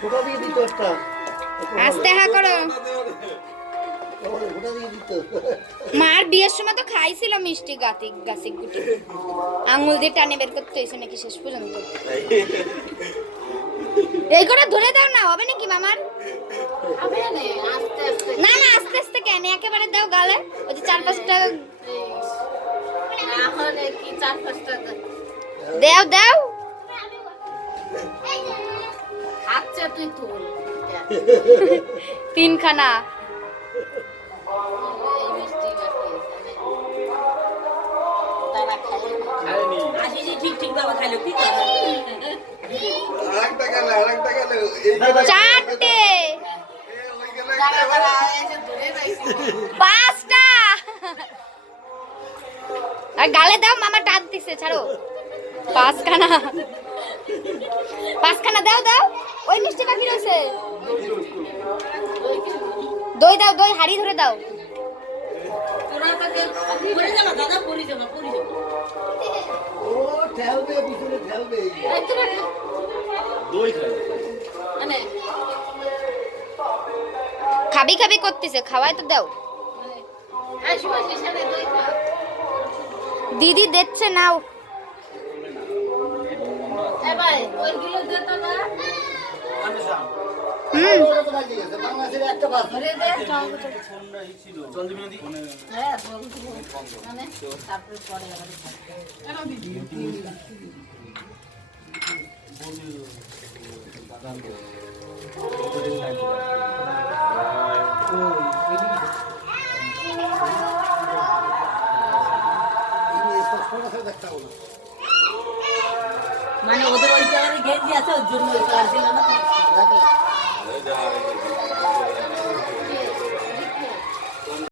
ফোটা মার বিয়ের সময় তো খাইছিল মিষ্টি গাছিক গাছিক গুটি। আঙুল দিয়ে টানে বের করতে হয়েছে নাকি শেষ পর্যন্ত? এই করে ধরে দাও না হবে নাকি মামার? না না না আস্তে আস্তে কেন? একেবারে দাও গালে। ওই যে চার পাঁচটা না হলে কি চার পাঁচটা দাও দাও। তিনখানা। ঠিক ঠিক ভাবে খাইলো। কি করবে আরেকটা গেলে আরেকটা গেলে এই চারটে। পাঁচটা। আর গালে দাও মামা টান দিছে ছাড়ো। পাঁচখানা। পাঁচখানা দাও দাও। ওই মিষ্টি বাকি রয়েছে। দই দাও দই হাড়ি ধরে দাও। তোরা তাকে খাবি খাবি করতেছে, খাওয়াই তো দাও। দিদি দেখছে নাও। এ ভাই ওইগুলো দে তো না হুম ওরা মানে ওদের ওই কালারের গেঞ্জি আছে ওর জন্য ওই কালার।